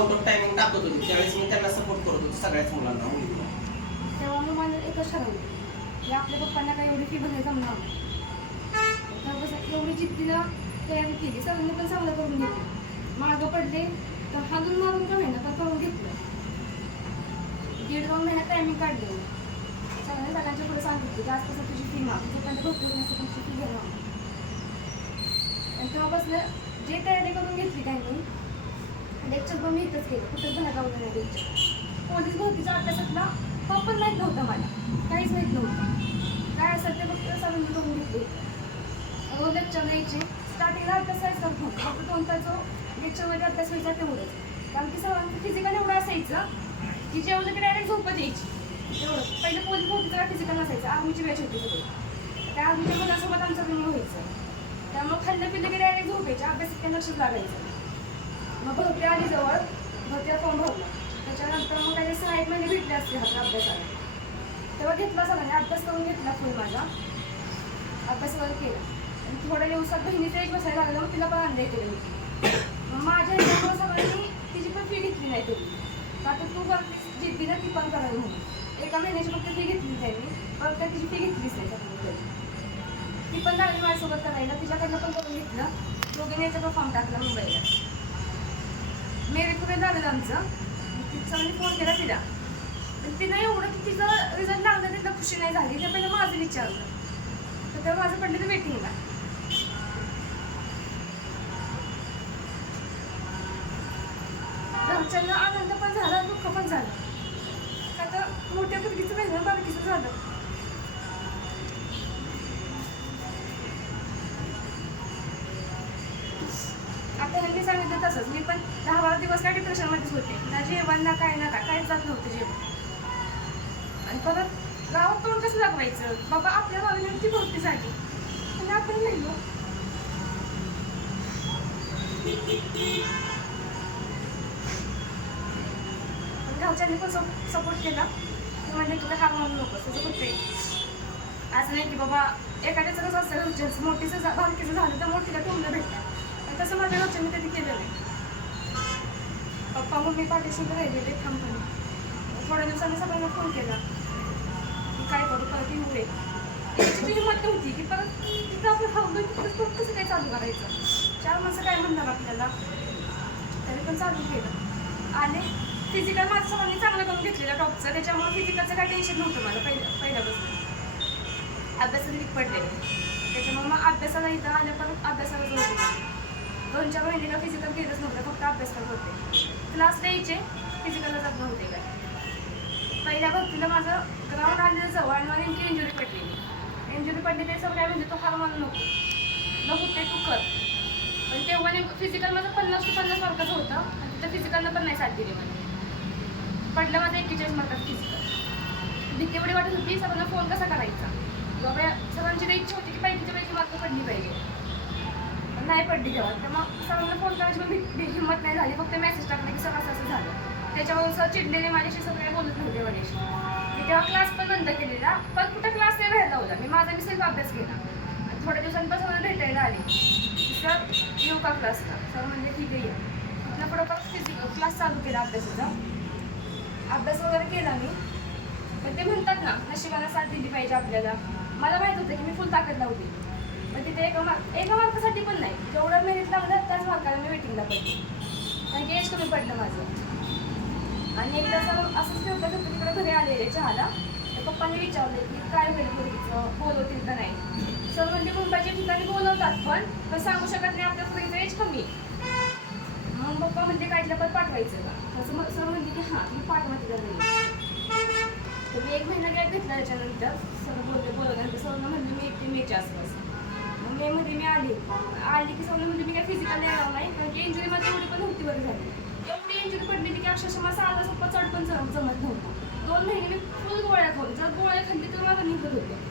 Out of timing टाकत होती त्यावेळेस मी त्यांना सपोर्ट करत होतो सगळ्याच मुलांना मुलींना. तेव्हा मी मला एकच ठरवलं की आपल्या पप्पांना काही एवढी फी भरायला जमणार नाही. तेव्हा एवढी जिद्दीनं तयारी केली, सगळ्यांनी पण चांगलं करून घेतलं. मागं पडले तर हालून मारून का होईना पण करून घेतलं. 1.5-2 महिन्यात टायमिंग काढले. सगळ्यांच्या पुढे सांगितलं की आजपासून तुझी फी माग जोपर्यंत भरपूर नसतं तुमची फी घेणार. आणि तेव्हापासून जे तयारी करून घेतली त्यांनी लेक्चर पण मी इथंच केलं, कुठंच भला गावलं नाही लेक्चर. पोलीस भरतीच्या अभ्यासातला पण माहीत नव्हतं मला, काहीच माहीत नव्हतं. काय असेल ते फक्त सगळ्यांनी करून घेतले. रोज लेक्चर द्यायचे. स्टार्टिंगला अभ्यास व्हायचा नव्हता, फक्त 2 तास जो लेक्चरमध्ये अभ्यास व्हायचा तेवढंच. कारण की सगळ्यांचं फिजिकल एवढं असायचं की जेवलं की डायरेक्ट झोपत यायची. एवढं पहिलं पोलीस भरतीचं फिजिकल नसायचं, आर्मीची बॅच होती सगळी. त्या आर्मीच्या मुलांसोबत आमचं रिन्यू व्हायचं. त्यामुळे खाल्लं पिल्लं की डायरेक्ट झोपायचं, अभ्यासात काही लक्षच लागायचं. मग भरती आली जवळ, भरतीला फॉर्म भरला. त्याच्यानंतर मग काही 6-1 महिने भेटले असते हातात अभ्यासाला. तेव्हा घेतला सगळ्यांनी अभ्यास करून घेतला फुल माझा. अभ्यास वगैरे केला आणि थोड्या दिवसात बहिणीचं एक बसायला लागलं, मग तिला पण आणलं केलं मी. मग माझ्या ह्याच्यामुळे सगळ्यांनी तिची पण फी घेतली नाही तरी. का तर तू करतेस जिद्दीनं ती पण करायला म्हणून 1 महिन्याची फक्त फी घेतली त्यांनी, पण त्या तिची फी घेतलीच नाही त्याच्यामध्ये. ती पण लागली माझ्यासोबत करायला, तिच्याकडनं पण करून घेतलं. दोघींनी याचा पण फॉर्म टाकला मुंबईला. मेरिटमध्ये लागलं आमचं. तिचा मी फोन केला तिला, पण तिनं एवढं की तिचं रिझल्ट लागलं तिला खुशी नाही झाली. ते पहिलं माझं विचारलं, तर तेव्हा माझं पडलं तर वेटिंगला. घरच्यांना आनंद पण झाला, दुःख पण झालं. का तर मोठ्या मुलगीचं वेगळं बारकीचं झालं. आता ह्यांनी सांगितलं तसंच, मी पण 10-12 दिवस काय डिप्रेशनमध्येच होते. ना जेवण ना काय ना काहीच जात नव्हतं जेवण. आणि परत गावात तोंड कसं दाखवायचं, बाबा आपल्या गावी ती भरती झाली आणि आपण नाही. घरच्यांनी पण सपोर्ट केला. ते म्हणजे तुला हार मानू नको, तुझं होते. असं नाही की बाबा एखाद्याचं कसं असतं, घरच्यांचं मोठीचं बारकीचं झालं तर मोठीला टोमणं भेटतं. तसं माझ्या घरच्यांनी कधी केलं नाही. पप्पा मम्मी पाठीशी राहिलेले ठामपणे. थोड्या दिवसांनी सगळ्यांना फोन केला की काय करू, परत येऊ रे. त्याची हिंमत नव्हती की परत तिथं आपण हवं परत कसं काय चालू करायचं. 4 माणसं काय म्हणणार आपल्याला, तरी पण चालू केलं. आणि फिजिकल माझं सगळ्यांनी चांगलं करून घेतलेलं टॉपचं, त्याच्यामुळे फिजिकलचं काय टेन्शन नव्हतं मला पहिल्यापासून. अभ्यासात वीक पडले, त्याच्यामुळे मग अभ्यासाला इथं आल्या परत अभ्यासाला जोर दिला. 2-4 महिन्याला फिजिकल केलंच नव्हतं, फक्त अभ्यास करत होते. क्लास द्यायचे, फिजिकलला जात नव्हते काय. पहिल्या भरतीला माझं ग्राउंड आलेलं जवळ आणि मला नेमकी इंजुरी पडलेली. इंजुरी पडली ते सगळं म्हणजे तो हार मानू नको ते तू कर. पण तेव्हा नेमकं फिजिकल माझं 50 ते 50 मार्काचं होतं आणि तिथं फिजिकलनं पण नाही साथ दिली मला. पडलं माझं 41 मार्काचं फिजिकल. भीती एवढी वाटत होती, सगळ्यांना फोन कसा करायचा. बाबा सगळ्यांची इच्छा होती की पहिलीची मार्क पडली पाहिजे, पण नाही पडली तेव्हा. तर मग सगळ्यांना फोन करायची पण हिंमत नाही झाली. फक्त मेसेज टाकला की सगळं असं झालं. त्याच्यावरून सर चिडलेले, माझ्याशी सगळे बोलत नव्हते माझ्याशी. मी तेव्हा क्लास पण बंद केलेला, पण कुठं क्लास नाही व्हायला लावला. मी माझा सेल्फ अभ्यास केला. आणि थोड्या दिवसांपासून भेटायला आले सर, येऊ का क्लासला. सर म्हणजे ठीक आहे. तिथनं पुढं परत क्लास चालू केला अभ्यासाचा. अभ्यास वगैरे केला मी. पण ते म्हणतात ना, नशिबाला साथ दिली पाहिजे आपल्याला. मला माहीत होतं की मी फुल ताकद लावली, पण तिथे एका मार्कासाठी पण नाही. जेवढं मेरिट लागलं त्याच मार्काला मी वेटिंगला पडली, कारण की एज कमी पडलं माझं. आणि एकदा सर असंच ठेवलं तर तिकडे घरी आलेले चहाला. पप्पांनी विचारलं की काय होईल मुलीचं, बोलवतील का नाही. सर म्हणजे मुंबईच्या ठिकाणी बोलवतात, पण सांगू शकत नाही आपल्या पुरीचं एज कमी. मग पप्पा म्हणजे काढल्या पण पाठवायचं का, असं मग सर म्हणते की हां मी पाठवते घरी. तर मी 1 महिना गॅप घेतला. त्याच्यानंतर सर बोलवल्यानंतर सरनं म्हणजे मी एकटी मेच्या आसपास. मग मेमध्ये मी आली की सरनं म्हणजे मी काय फिजिकल येणार नाही, कारण की इंजुरी माझी एवढी पण नव्हती बरी झाली. एवढी इंजुरी पडलेली की अक्षरशः मला साधा सोपा चढ पण जमत नव्हतं. 2 महिने मी फुल गोळ्या खाऊन, जर गोळ्या खाल्ली तर मला निघत होतं.